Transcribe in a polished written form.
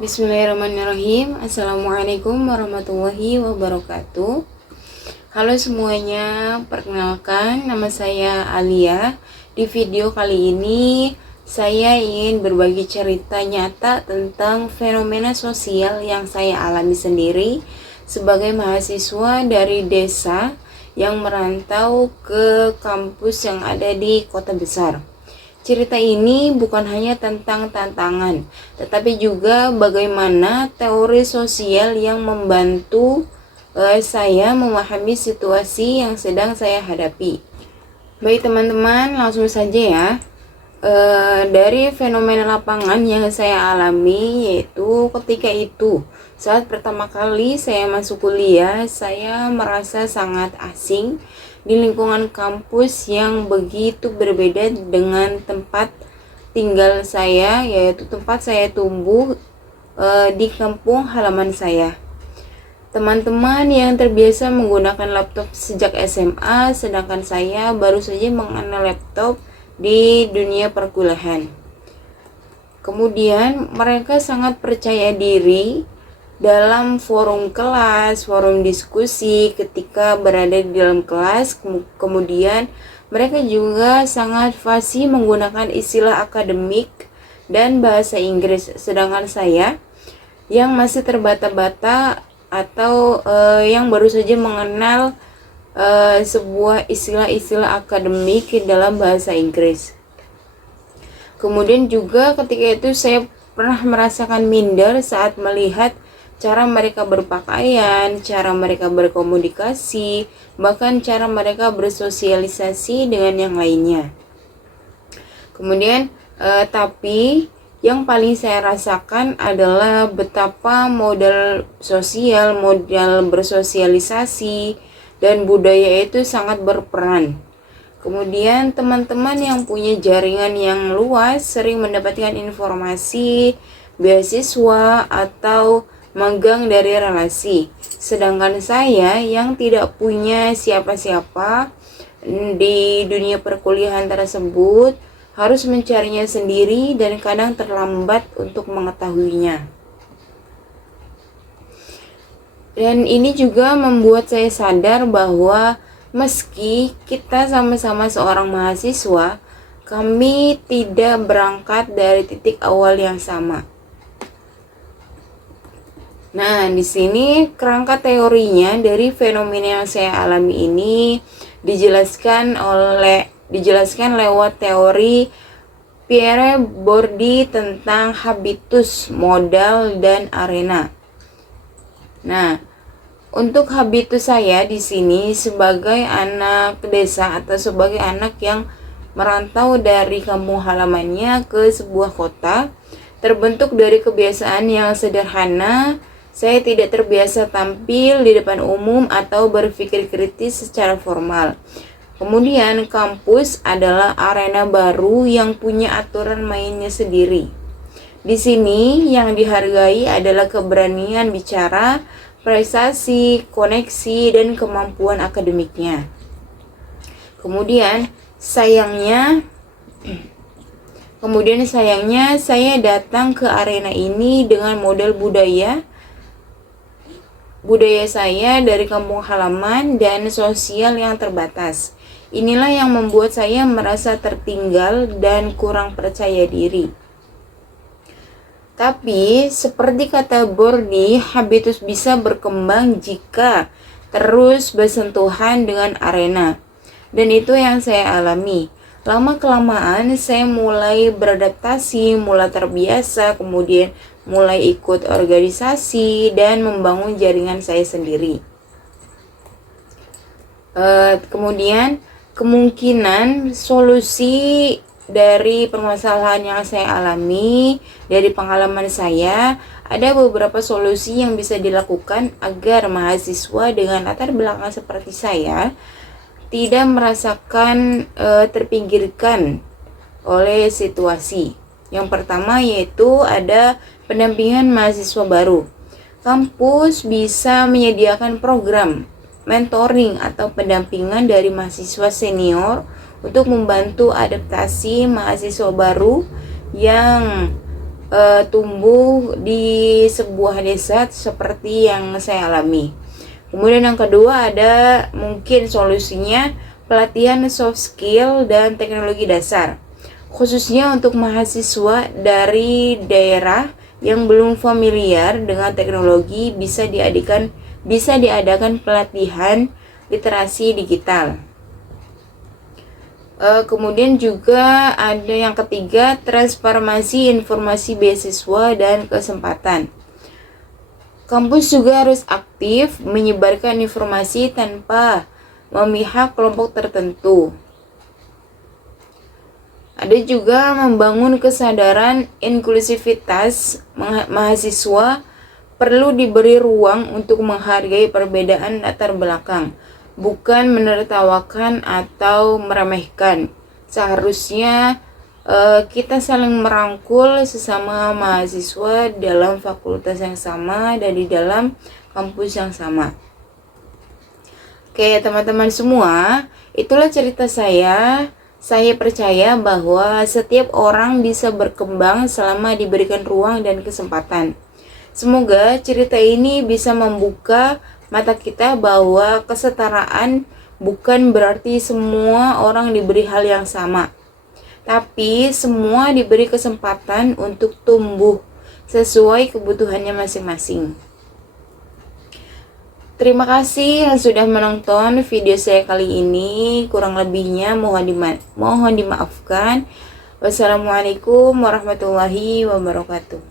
Bismillahirrahmanirrahim. Assalamualaikum warahmatullahi wabarakatuh. Halo semuanya, perkenalkan nama saya Alia. Di video kali ini saya ingin berbagi cerita nyata tentang fenomena sosial yang saya alami sendiri sebagai mahasiswa dari desa yang merantau ke kampus yang ada di kota besar. Cerita ini bukan hanya tentang tantangan, tetapi juga bagaimana teori sosial yang membantu saya memahami situasi yang sedang saya hadapi. Baik teman-teman, langsung saja ya. Dari fenomena lapangan yang saya alami, yaitu ketika itu saat pertama kali saya masuk kuliah, saya merasa sangat asing di lingkungan kampus yang begitu berbeda dengan tempat tinggal saya, yaitu tempat saya tumbuh di kampung halaman saya. Teman-teman yang terbiasa menggunakan laptop sejak SMA, sedangkan saya baru saja mengenal laptop di dunia perkuliahan. Kemudian mereka sangat percaya diri dalam forum kelas, forum diskusi ketika berada di dalam kelas. Kemudian mereka juga sangat fasih menggunakan istilah akademik dan bahasa Inggris, sedangkan saya yang masih terbata-bata atau yang baru saja mengenal sebuah istilah-istilah akademik dalam bahasa Inggris. Kemudian juga ketika itu saya pernah merasakan minder saat melihat cara mereka berpakaian, cara mereka berkomunikasi, bahkan cara mereka bersosialisasi dengan yang lainnya. Kemudian tapi yang paling saya rasakan adalah betapa modal sosial, modal bersosialisasi dan budaya itu sangat berperan. Kemudian teman-teman yang punya jaringan yang luas sering mendapatkan informasi, beasiswa, atau magang dari relasi. Sedangkan saya yang tidak punya siapa-siapa di dunia perkuliahan tersebut harus mencarinya sendiri dan kadang terlambat untuk mengetahuinya. Dan ini juga membuat saya sadar bahwa meski kita sama-sama seorang mahasiswa, kami tidak berangkat dari titik awal yang sama. Nah, di sini kerangka teorinya dari fenomena yang saya alami ini dijelaskan lewat teori Pierre Bourdieu tentang habitus, modal, dan arena. Nah, untuk habitus saya di sini sebagai anak desa atau sebagai anak yang merantau dari kampung halamannya ke sebuah kota, terbentuk dari kebiasaan yang sederhana. Saya tidak terbiasa tampil di depan umum atau berpikir kritis secara formal. Kemudian kampus adalah arena baru yang punya aturan mainnya sendiri. Di sini yang dihargai adalah keberanian bicara, prestasi, koneksi, dan kemampuan akademiknya. Kemudian sayangnya saya datang ke arena ini dengan modal budaya saya dari kampung halaman dan sosial yang terbatas. Inilah yang membuat saya merasa tertinggal dan kurang percaya diri. Tapi seperti kata Bourdieu, habitus bisa berkembang jika terus bersentuhan dengan arena. Dan itu yang saya alami. Lama-kelamaan saya mulai beradaptasi, mulai terbiasa, kemudian mulai ikut organisasi dan membangun jaringan saya sendiri. Kemudian kemungkinan solusi dari permasalahan yang saya alami, dari pengalaman saya, ada beberapa solusi yang bisa dilakukan agar mahasiswa dengan latar belakang seperti saya tidak merasakan terpinggirkan oleh situasi. Yang pertama yaitu ada pendampingan mahasiswa baru. Kampus bisa menyediakan program mentoring atau pendampingan dari mahasiswa senior untuk membantu adaptasi mahasiswa baru yang tumbuh di sebuah desa seperti yang saya alami. Kemudian yang kedua ada mungkin solusinya pelatihan soft skill dan teknologi dasar, khususnya untuk mahasiswa dari daerah yang belum familiar dengan teknologi bisa diadakan pelatihan literasi digital. Kemudian juga ada yang ketiga, transformasi informasi beasiswa dan kesempatan. Kampus juga harus aktif menyebarkan informasi tanpa memihak kelompok tertentu. Ada juga membangun kesadaran inklusivitas mahasiswa perlu diberi ruang untuk menghargai perbedaan latar belakang, bukan menertawakan atau meremehkan. Seharusnya kita saling merangkul sesama mahasiswa dalam fakultas yang sama dan di dalam kampus yang sama. Oke, teman-teman semua, itulah cerita saya. Saya percaya bahwa setiap orang bisa berkembang selama diberikan ruang dan kesempatan. Semoga cerita ini bisa membuka mata kita bahwa kesetaraan bukan berarti semua orang diberi hal yang sama, tapi semua diberi kesempatan untuk tumbuh sesuai kebutuhannya masing-masing. Terima kasih yang sudah menonton video saya kali ini. Kurang lebihnya mohon dimaafkan. Wassalamualaikum warahmatullahi wabarakatuh.